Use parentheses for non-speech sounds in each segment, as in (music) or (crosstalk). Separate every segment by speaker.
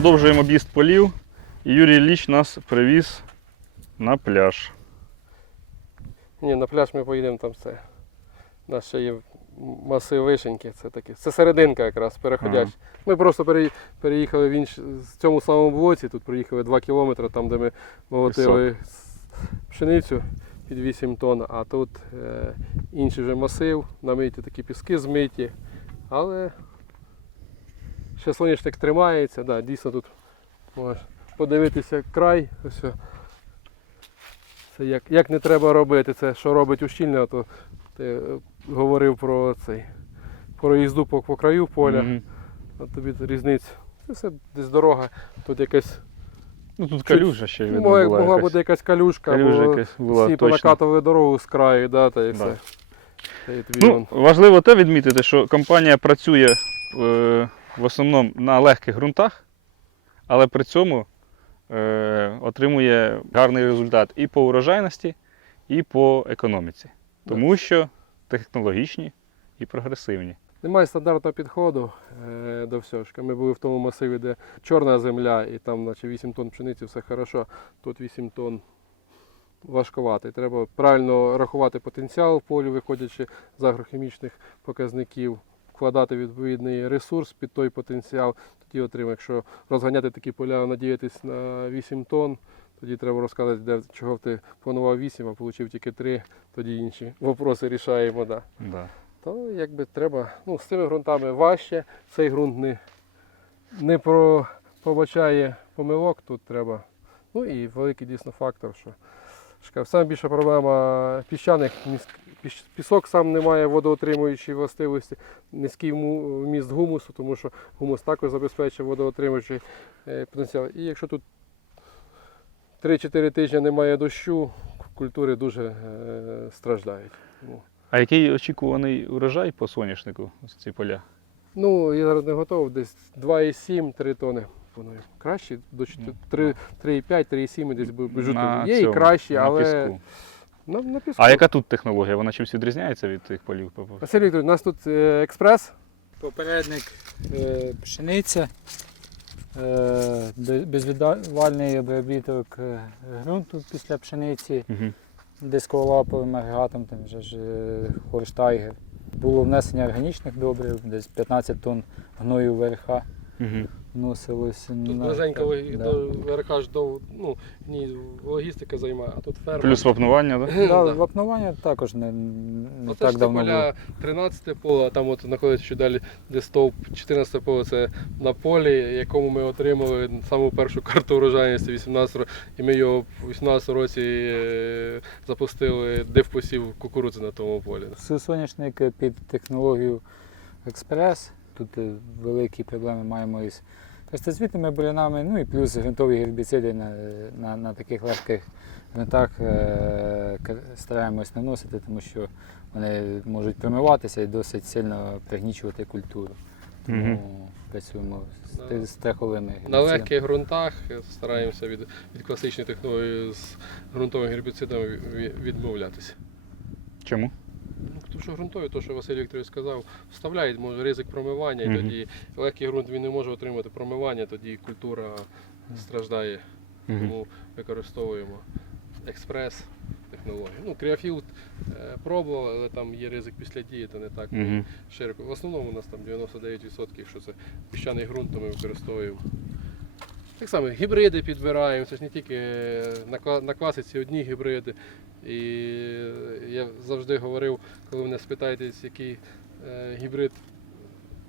Speaker 1: Продовжуємо об'їзд полів. І Юрій Ілліч нас привіз на пляж.
Speaker 2: Ні, на пляж ми поїдемо там все. У нас ще є масив вишеньки, це таке. Це серединка якраз, переходяч. Ми просто переїхали в інш... в цьому самому блоці, тут проїхали 2 кілометри, там де ми молотили пшеницю під 8 тонн, а тут е, інший вже масив, намиті такі піски змиті. Але ще соняшник тримається, да, дійсно тут можеш подивитися край. Ось. Це як, як не треба робити, це що робить ущільне, то ти е, говорив про цей про їзду по, по краю поля,
Speaker 1: Мгм.
Speaker 2: а тобі різниця. Це все десь дорога, тут якась
Speaker 1: Ну тут калюжа ще видно була
Speaker 2: могла
Speaker 1: якась.
Speaker 2: бути якась калюшка,
Speaker 1: Калюжа
Speaker 2: або
Speaker 1: якась була
Speaker 2: всі
Speaker 1: точно.
Speaker 2: понакатували дорогу з краю, да, та і
Speaker 1: Да.
Speaker 2: все. Та й тобі
Speaker 1: Ну, важливо те відмітити, що компанія працює е, в основному на легких ґрунтах, але при цьому е, отримує гарний результат і по урожайності, і по економіці. Тому що технологічні і прогресивні.
Speaker 2: Немає стандартного підходу е, до всього. Ми були в тому масиві, де чорна земля, і там наче 8 тонн пшениці, все хорошо. Тут 8 тонн важкувато. І Треба правильно рахувати потенціал в полі, виходячи з агрохімічних показників, вкладати відповідний ресурс під той потенціал. Тоді отримаємо, якщо розганяти такі поля, надіятись на 8 тонн, тоді треба розказати, де чого ти планував 8, а отримав тільки 3, тоді інші вопроси рішаємо. Да
Speaker 1: Да.
Speaker 2: то якби треба, ну, з цими ґрунтами важче, цей ґрунт не, не про, пробачає помилок, тут треба. Ну і великий дійсно фактор, що саме більша проблема піщаних пісок сам не має водоотримуючої властивості, низький вміст гумусу, тому що гумус також забезпечує водоотримуючий е, потенціал. І якщо тут 3-4 тижні немає дощу, культури дуже е, страждають.
Speaker 1: А який очікуваний урожай по соняшнику з ці поля?
Speaker 2: Ну, я зараз не готовий, десь 2,7-3 тони. Планую. Краще до 3,5, 3,7 десь бюджету.
Speaker 1: На
Speaker 2: Є і
Speaker 1: на
Speaker 2: але
Speaker 1: піску.
Speaker 2: на, на піску.
Speaker 1: А яка тут технологія? Вона чимось відрізняється від тих полів?
Speaker 2: Василь Вікторович, у нас тут е, експрес.
Speaker 3: Попередник е, пшениця, е, бе- безвідвальний обробіток е, ґрунту після пшениці,
Speaker 1: Угу.
Speaker 3: дисковолаповим агрегатом, там вже ж е, Хорштайгер. Було внесення органічних добрив, десь 15 тонн гною ВРХ
Speaker 1: Угу.
Speaker 3: Вносилось.
Speaker 2: Тут
Speaker 3: на-
Speaker 2: близенько ви-
Speaker 3: да.
Speaker 2: до ВРХ ж до ну, ні, логістика займає, а тут ферма.
Speaker 1: Плюс вапнування, так? Да? (laughs)
Speaker 3: Да,
Speaker 2: Да.
Speaker 3: Вапнування також не, не
Speaker 2: Оце
Speaker 3: так
Speaker 2: ж це
Speaker 3: давно було.
Speaker 2: поля 13 поле, а там от знаходиться ще далі, де стовп 14 поле, це на полі, якому ми отримали саму першу карту урожайності 18 років, і ми його в 18 році е, запустили, де в посів кукурудзи на тому полі.
Speaker 3: Це соняшник під технологію експрес. Тут е, великі проблеми маємо із пестицидними бурянами, ну і плюс ґрунтові гербіциди на, на, на таких легких ґрунтах е, стараємось наносити, тому що вони можуть промиватися і досить сильно пригнічувати культуру. Тому
Speaker 1: Мгм.
Speaker 3: працюємо з, з
Speaker 2: На легких ґрунтах стараємося від, від класичної технології з ґрунтовими гербіцидами відмовлятися.
Speaker 1: Чому?
Speaker 2: Тому що ґрунтові, то що Василь Вікторович сказав, вставляють може, ризик промивання, і тоді легкий ґрунт він не може отримати промивання, тоді культура страждає. Тому використовуємо експрес технологію. Ну, кріофілд е, пробували, але там є ризик після дії, то не так широко. В основному у нас там 99%, що це піщаний ґрунт, то ми використовуємо. Так само гібриди підбираємо, це ж не тільки на, на класиці одні гібриди. І я завжди говорив, коли мене спитаєтесь, який е, гібрид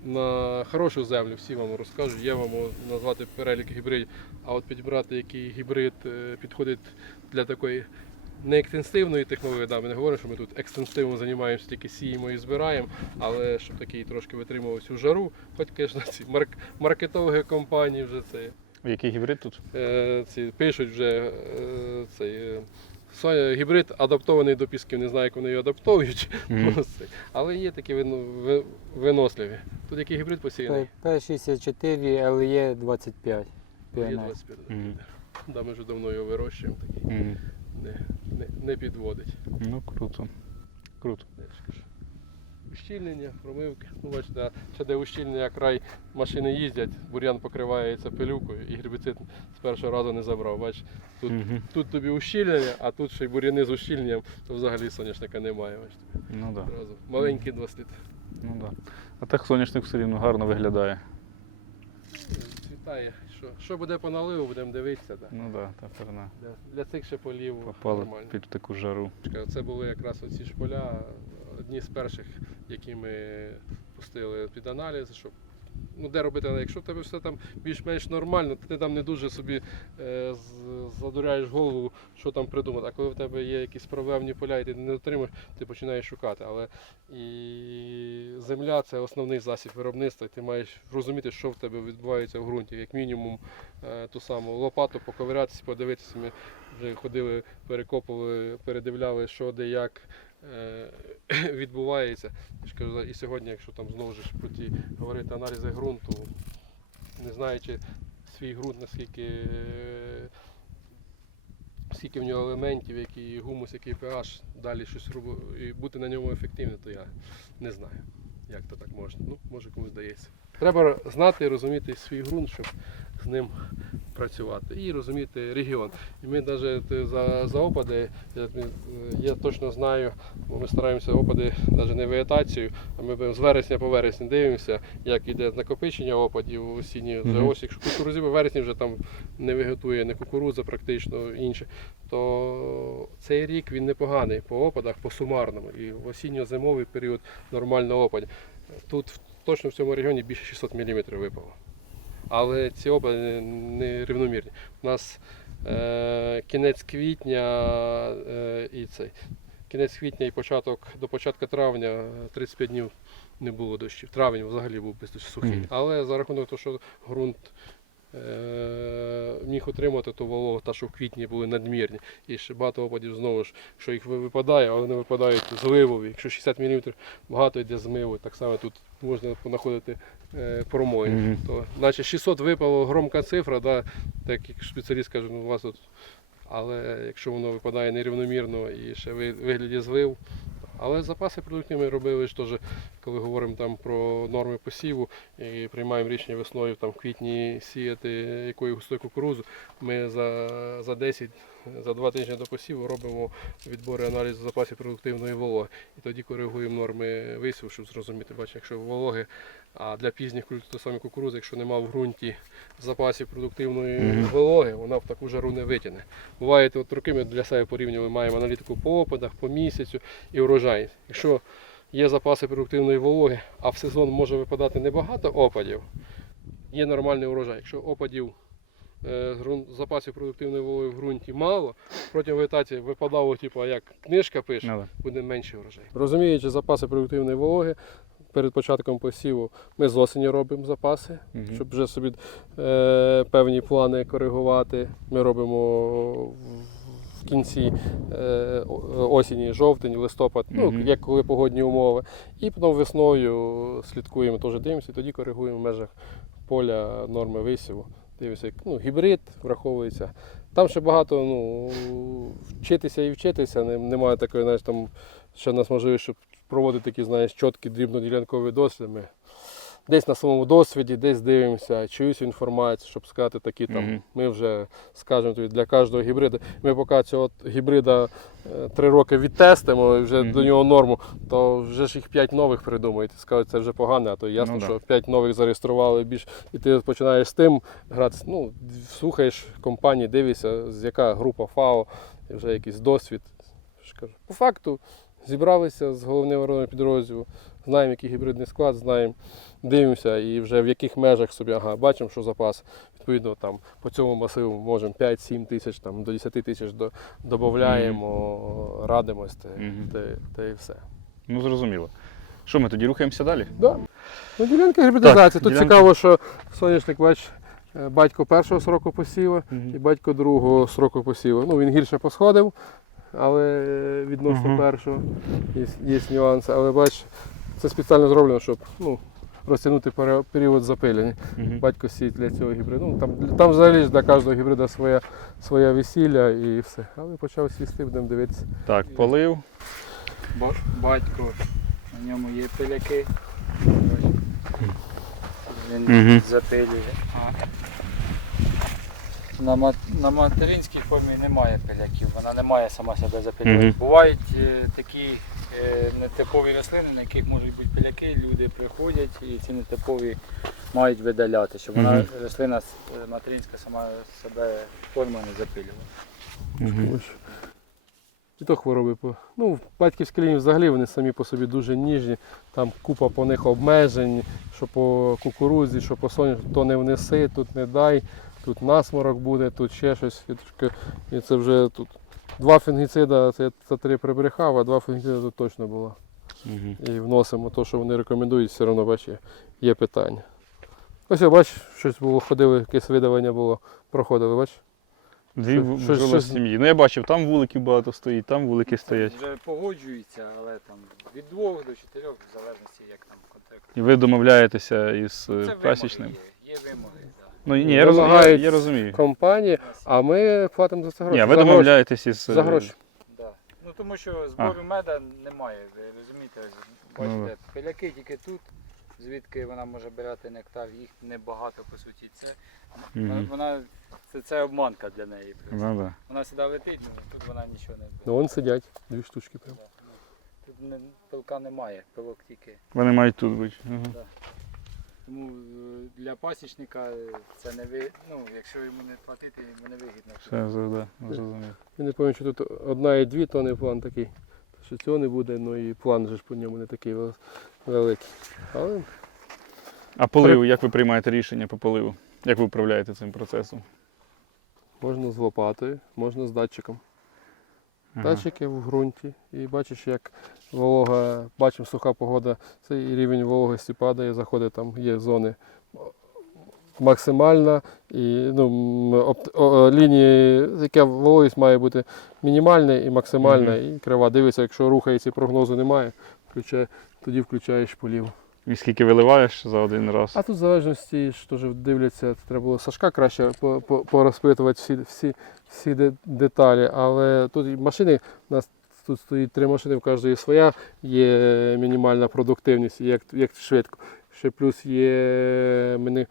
Speaker 2: на хорошу землю, всі вам розкажуть, я вам назвати перелік гібридів, а от підібрати, який гібрид е, підходить для такої не екстенсивної технології, да, ми не говоримо, що ми тут екстенсивно займаємося, тільки сіємо і збираємо, але щоб такий трошки витримував цю жару, хоч, звісно, ці марк, маркетологи компанії вже це
Speaker 1: Який гібрид тут?
Speaker 2: е, ці, пишуть вже е, цей. Е, со- Гібрид адаптований до пісків, не знаю, як вони його адаптовують, mm (laughs) але є такі виносливі. Тут який гібрид посіяний?
Speaker 3: П-64, ле 25.
Speaker 2: Є
Speaker 3: Піонер.
Speaker 2: 25.
Speaker 1: Мгм.
Speaker 2: Да, ми вже давно його вирощуємо, такий
Speaker 1: Мгм.
Speaker 2: не, не, не підводить.
Speaker 1: Ну круто. Круто.
Speaker 2: Ущільнення, промивки. Ну, бачите, ще де ущільнення край машини їздять, бур'ян покривається пилюкою і гербіцид з першого разу не забрав. Бачиш, тут,
Speaker 1: Мгм.
Speaker 2: тут тобі ущільнення, а тут ще й бур'яни з ущільненням, то взагалі соняшника немає. Бачите,
Speaker 1: Ну. Да.
Speaker 2: одразу. Маленький досвід.
Speaker 1: Ну, да. А так соняшник все рівно гарно виглядає.
Speaker 2: Цвітає. Що, що буде по наливу, будемо дивитися. Да.
Speaker 1: Ну да, тепер на.
Speaker 2: Для, для цих ще полів
Speaker 1: Попали
Speaker 2: нормально.
Speaker 1: під таку жару.
Speaker 2: Це були якраз оці ж поля, одні з перших, які ми пустили під аналіз, щоб ну, де робити. Якщо в тебе все там більш-менш нормально, ти там не дуже собі е, задуряєш голову, що там придумати. А коли в тебе є якісь проблемні поля і ти не отримаєш, ти починаєш шукати. Але і земля це основний засіб виробництва, і ти маєш розуміти, що в тебе відбувається в ґрунті. Як мінімум е, ту саму лопату поковирятися, подивитися. Ми вже ходили, перекопували, передивляли, що де як (laughs) відбувається. Я ж кажу, і сьогодні, якщо там знову ж про ті говорити аналізи ґрунту, не знаючи свій ґрунт, наскільки, е, скільки в нього елементів, який гумус, який pH, далі щось робити і бути на ньому ефективним, то я не знаю, як то так можна. Ну, може комусь здається. Треба знати і розуміти свій ґрунт, щоб з ним працювати і розуміти регіон. І ми навіть за, за опади, я, е, я точно знаю, бо ми стараємося опади навіть не вегетацію, а ми з вересня по вересні дивимося, як іде накопичення опадів осінні вже
Speaker 1: Мгм.
Speaker 2: ось. Якщо кукурузі по вересні вже там не вегетує, не кукурудза практично інше, то цей рік він непоганий по опадах, по сумарному. І в осінньо-зимовий період нормально опадів. Тут в- точно в цьому регіоні більше 600 мм випало. Але ці оба не рівномірні. У нас е, кінець квітня е, і цей. Кінець квітня і початок до початку травня е, 35 днів не було дощів. Травень взагалі був сухий.
Speaker 1: Mm.
Speaker 2: Але за рахунок того, що ґрунт е, міг отримати ту вологу, та що в квітні були надмірні. І ще багато опадів знову ж, що їх випадає, але вони випадають зливові. Якщо 60 мм багато йде змиву, так само тут можна знаходити е, промої.
Speaker 1: Мгм.
Speaker 2: То, наче 600 випало громка цифра, да, так як спеціаліст каже, ну у вас тут. Але якщо воно випадає нерівномірно і ще ви- вигляді злив. Але запаси продуктів ми робили ж теж, коли говоримо там про норми посіву і приймаємо рішення весною там, в квітні сіяти якою густою кукурузу. Ми за, за 10, за 2 тижні до посіву робимо відбори аналізу запасів продуктивної вологи. І тоді коригуємо норми висіву, щоб зрозуміти, бачите, якщо вологи, а для пізніх культур, то саме кукурузи, якщо нема в ґрунті запасів продуктивної вологи, вона в таку жару не витягне. Буває, от роки ми для себе порівнювали, маємо аналітику по опадах, по місяцю і урожайність. Якщо є запаси продуктивної вологи, а в сезон може випадати небагато опадів, є нормальний урожай. Якщо опадів е, запасів продуктивної вологи в ґрунті мало, протягом вегетації випадало, типу, як книжка пише,
Speaker 1: Ну,
Speaker 2: буде менший урожай. Розуміючи запаси продуктивної вологи, перед початком посіву ми з осені робимо запаси,
Speaker 1: Мгм.
Speaker 2: щоб вже собі е, певні плани коригувати. Ми робимо в- кінці е, осені, жовтень, листопад, ну, як коли погодні умови. І потім весною слідкуємо, теж дивимося, і тоді коригуємо в межах поля норми висіву. Дивимося, як, ну, гібрид враховується. Там ще багато ну, вчитися і вчитися. Немає такої, знаєш, там ще в нас можливість, щоб проводити такі, знаєш, чіткі дрібноділянкові досліди. Ми десь на своєму досвіді, десь дивимося, чуюсь інформацію, щоб сказати такі там.
Speaker 1: Мгм.
Speaker 2: Ми вже скажемо тобі, для кожного гібрида. Ми поки цього гібрида е, три роки відтестимо, і вже
Speaker 1: Мгм.
Speaker 2: до нього норму, то вже ж їх п'ять нових придумають. Скажуть, це вже погано, а то ясно,
Speaker 1: Ну
Speaker 2: що п'ять нових зареєстрували більш. І ти починаєш з тим гратися. Ну, слухаєш компанії, дивишся, з яка група ФАО, вже якийсь досвід. По факту зібралися з головним воронним підрозділу, знаємо, який гібридний склад, знаємо, дивимося і вже в яких межах собі, ага, бачимо, що запас. Відповідно, там по цьому масиву можемо 5-7 тисяч там, до 10 тисяч до, додаємо, радимось та,
Speaker 1: Мгм.
Speaker 2: та, та і все.
Speaker 1: Ну, зрозуміло. Що ми тоді рухаємося далі?
Speaker 2: Да. Ну, ділянка гібридизації. Тут
Speaker 1: ділянка.
Speaker 2: цікаво, що соняшник, бач, е, батько першого сроку посіву і батько другого сроку посіву. Ну, він гірше посходив, але відносно
Speaker 1: Мгм.
Speaker 2: першого є, є нюанси. Але бач, це спеціально зроблено, щоб ну, розтягнути період запилення.
Speaker 1: Мгм.
Speaker 2: Батько сіє для цього гібриду. Ну, там, там взагалі ж для кожного гібрида своє, своє весілля і все. Але почав сісти, будемо дивитися.
Speaker 1: Так, полив.
Speaker 3: Батько В ньому є пиляки. Він
Speaker 1: Мгм.
Speaker 3: запилює. На, ма- на материнській формі немає пиляків, вона не має сама себе запилювати.
Speaker 1: Мгм.
Speaker 3: Бувають е, такі е, нетипові рослини, на яких можуть бути пиляки, люди приходять і ці нетипові мають видаляти, щоб вона
Speaker 1: Мгм.
Speaker 3: рослина с- е, материнська сама себе форму не запилювала.
Speaker 1: Мгм.
Speaker 2: Ось. І то хвороби. по- Ну, батьківські лінії взагалі вони самі по собі дуже ніжні. Там купа по них обмежень, що по кукурудзі, що по соняшнику, то не внеси, тут не дай, тут насморок буде, тут ще щось. І, трошки- і це вже тут два фунгіцида, це я три прибрехав, а два фунгіцида тут точно було.
Speaker 1: Мгм.
Speaker 2: І вносимо те, що вони рекомендують, все одно бач, є, питання. Ось я бач, щось було, ходили, якесь видавання було, проходили, бач.
Speaker 1: Дві
Speaker 2: щось- щось-
Speaker 1: з сім'ї. Ну я бачив, там вуликів багато стоїть, там вулики стоять.
Speaker 3: Вже погоджується, але там від двох до чотирьох, в залежності як там контракт.
Speaker 1: І ви домовляєтеся із
Speaker 3: Це
Speaker 1: е,
Speaker 3: вимоги
Speaker 1: пасічним.
Speaker 3: є, є вимоги.
Speaker 1: Ну ні, я розумію. Я, я розумію.
Speaker 2: Компанії, а ми платимо за це гроші.
Speaker 1: Ні, ви
Speaker 2: за гроші.
Speaker 1: домовляєтесь із.
Speaker 2: За гроші.
Speaker 3: Да. Ну тому що збору меда немає, ви розумієте,
Speaker 1: Ну,
Speaker 3: бачите, пиляки тільки тут, звідки вона може брати нектар, їх небагато по суті. Це, вона,
Speaker 1: Мгм.
Speaker 3: вона, це, це обманка для неї. просто.
Speaker 1: Ну, да.
Speaker 3: Вона сюди летить, ну тут вона нічого не
Speaker 2: Ну вон сидять, дві штучки прямо.
Speaker 3: Да, ну, Тут не, пилка немає, пилок тільки.
Speaker 1: Вони мають тут бути. Ага.
Speaker 3: Тому е, для пасічника е, це не ви, ну, якщо йому не платити, йому не вигідно.
Speaker 1: Все, да, зрозумів.
Speaker 2: Я не пам'ятаю, що тут одна і дві тони план такий. Що цього не буде, ну і план же ж по ньому не такий великий. Але
Speaker 1: А поливу, як ви приймаєте рішення по поливу? Як ви управляєте цим процесом?
Speaker 2: можна з лопатою, можна з датчиком. Датчики в ґрунті. І бачиш, як волога, бачимо суха погода, цей рівень вологості падає, заходить там, є зони максимальна і ну, м, опт- о- о, лінії, яка вологість має бути мінімальна і максимальна, і крива. Дивися, якщо рухається прогнозу немає, включає, тоді включаєш полів.
Speaker 1: І скільки виливаєш за один раз?
Speaker 2: А тут в залежності, що ж дивляться, треба було Сашка краще по- по- порозпитувати всі, всі, всі деталі. Але тут машини, у нас тут стоїть три машини, в кожної своя, є мінімальна продуктивність, як, як швидко. Ще плюс є, мене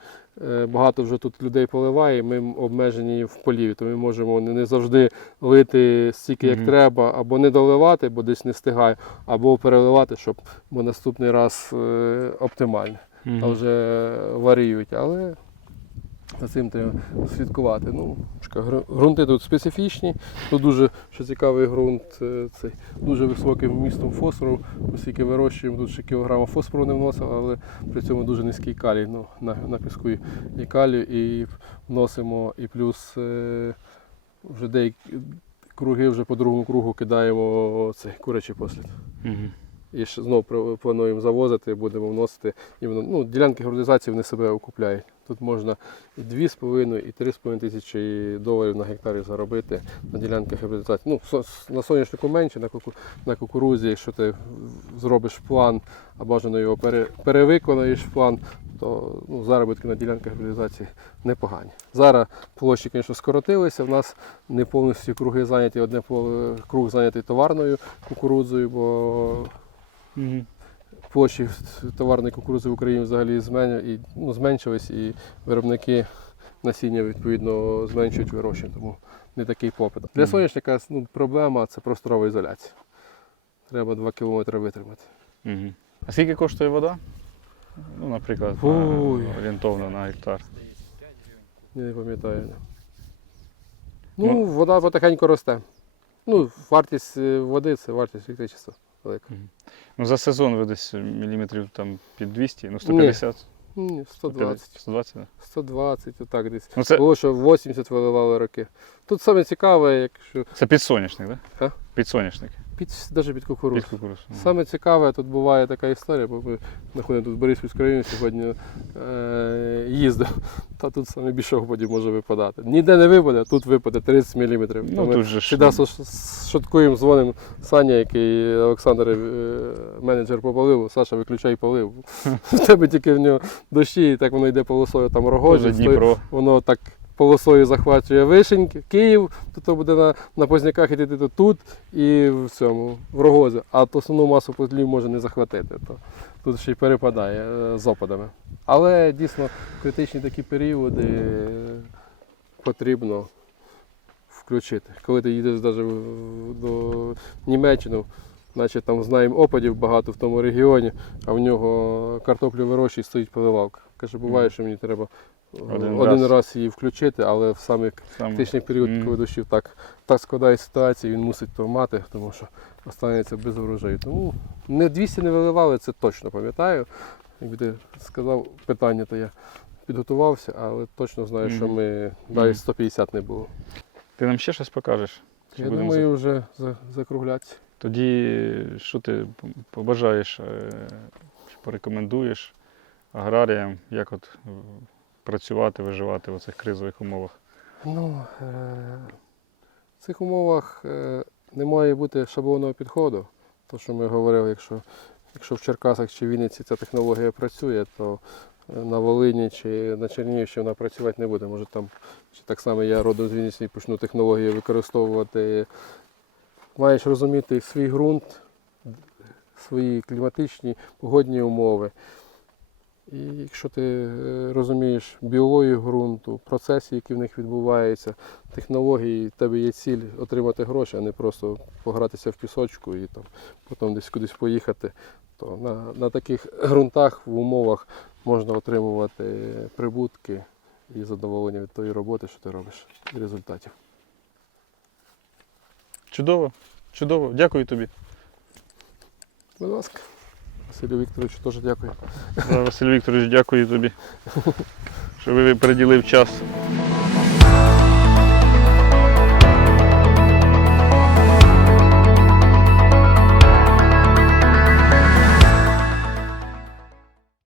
Speaker 2: е, багато вже тут людей поливає, ми обмежені в поліві, то ми можемо не завжди лити стільки, як
Speaker 1: Мгм.
Speaker 2: треба, або не доливати, бо десь не встигає, або переливати, щоб бо наступний раз е, оптимально
Speaker 1: -hmm.
Speaker 2: а вже варіюють, але за цим треба слідкувати. Ну, чекай, гру- ґрунти тут специфічні, тут дуже що цікавий ґрунт, е, цей дуже високим вмістом фосфору, оскільки вирощуємо, тут ще кілограма фосфору не вносимо, але при цьому дуже низький калій. Ну, на, на піску і- калію, і вносимо, і плюс е, вже деякі круги вже по другому кругу кидаємо цей курячий послід.
Speaker 1: Мгм.
Speaker 2: І знову плануємо завозити, будемо вносити. Ну, ділянки гібридизації вони себе окупляють. Тут можна і 2,5, і 3,5 тисячі доларів на гектарі заробити на ділянках гібридизації. Ну, на соняшнику менше, на, куку, на кукурузі, якщо ти зробиш план, а бажано його пере, перевиконаєш план, то ну, заробітки на ділянках гібридизації непогані. Зараз площі, звісно, скоротилися. В нас не повністю круги зайняті, одне круг зайнятий товарною кукурудзою, бо
Speaker 1: Мгм.
Speaker 2: площі товарної кукурудзи в Україні взагалі ну, зменшились, і виробники насіння відповідно зменшують вирощення, тому не такий попит. Для соняшника ну, проблема це просторова ізоляція. Треба 2 кілометри витримати.
Speaker 1: Мгм. А скільки коштує вода? Ну, наприклад,
Speaker 2: Ой.
Speaker 1: орієнтовно на гектар.
Speaker 3: Здається, 5 гривень.
Speaker 2: Я не пам'ятаю. Ну,
Speaker 1: Ну.
Speaker 2: вода потихеньку росте. Ну, вартість е, води це вартість електричества велика.
Speaker 1: Ну, за сезон ви десь міліметрів там під 200, ну 150,
Speaker 2: Ні, 120.
Speaker 1: 120, да?
Speaker 2: 120, отак десь.
Speaker 1: Ну, це,
Speaker 2: Було, що 80 виливали роки. Тут саме цікаве, якщо
Speaker 1: це підсоняшник, так? Да?
Speaker 2: А?
Speaker 1: Підсоняшник.
Speaker 2: під, навіть під кукурудзу.
Speaker 1: Під кукурудзу.
Speaker 2: Саме цікаве, тут буває така історія, бо ми знаходимо тут в Бориспільському районі сьогодні е, їздив, та тут саме більше опадів може випадати. Ніде не випаде, тут випаде 30 мм.
Speaker 1: Ну, тут же ж,
Speaker 2: шуткуємо, дзвонимо Саня, який Олександр е, менеджер по поливу, Саша, виключай полив. (laughs) В тебе тільки в нього дощі, і так воно йде полосою там
Speaker 1: Тоже
Speaker 2: воно так полосою захвачує вишеньки, Київ, то, то буде на, на Позняках іти то тут і в цьому, в Рогозі. А то основну масу подлів може не захватити. То тут ще й перепадає е, з опадами. Але дійсно критичні такі періоди е, потрібно включити. Коли ти їдеш навіть до Німеччини, значить там знаємо опадів багато в тому регіоні, а в нього картоплю вирощує, стоїть поливалка. Каже, буває, що мені треба
Speaker 1: Один
Speaker 2: один,
Speaker 1: раз.
Speaker 2: раз. її включити, але в самий
Speaker 1: Сам.
Speaker 2: критичний період, коли дощів так, так складає ситуація, він мусить то мати, тому що останеться без врожаю. Тому не 200 не виливали, це точно пам'ятаю. Якби ти сказав питання, то я підготувався, але точно знаю, що ми навіть 150 не було.
Speaker 1: Ти нам ще щось покажеш? Чи
Speaker 2: Я думаю, вже за- закруглятися.
Speaker 1: Тоді що ти побажаєш, е, порекомендуєш аграріям, як от працювати, виживати в цих кризових умовах?
Speaker 2: Ну, е, в цих умовах е, не має бути шаблонного підходу. То, що ми говорили, якщо, якщо в Черкасах чи Вінниці ця технологія працює, то е, на Волині чи на Чернігівщині вона працювати не буде. Може там чи так само я родом з Вінниці почну технологію використовувати. Маєш розуміти свій ґрунт, свої кліматичні погодні умови. І якщо ти е, розумієш біологію ґрунту, процеси, які в них відбуваються, технології, в тебе є ціль отримати гроші, а не просто погратися в пісочку і там, потім десь кудись поїхати, то на, на таких ґрунтах в умовах можна отримувати прибутки і задоволення від тої роботи, що ти робиш, і результатів.
Speaker 1: Чудово, чудово, дякую тобі.
Speaker 2: Будь ласка. Василю Вікторовичу теж дякую.
Speaker 1: Да, Василь Вікторович, дякую тобі, що ви приділив час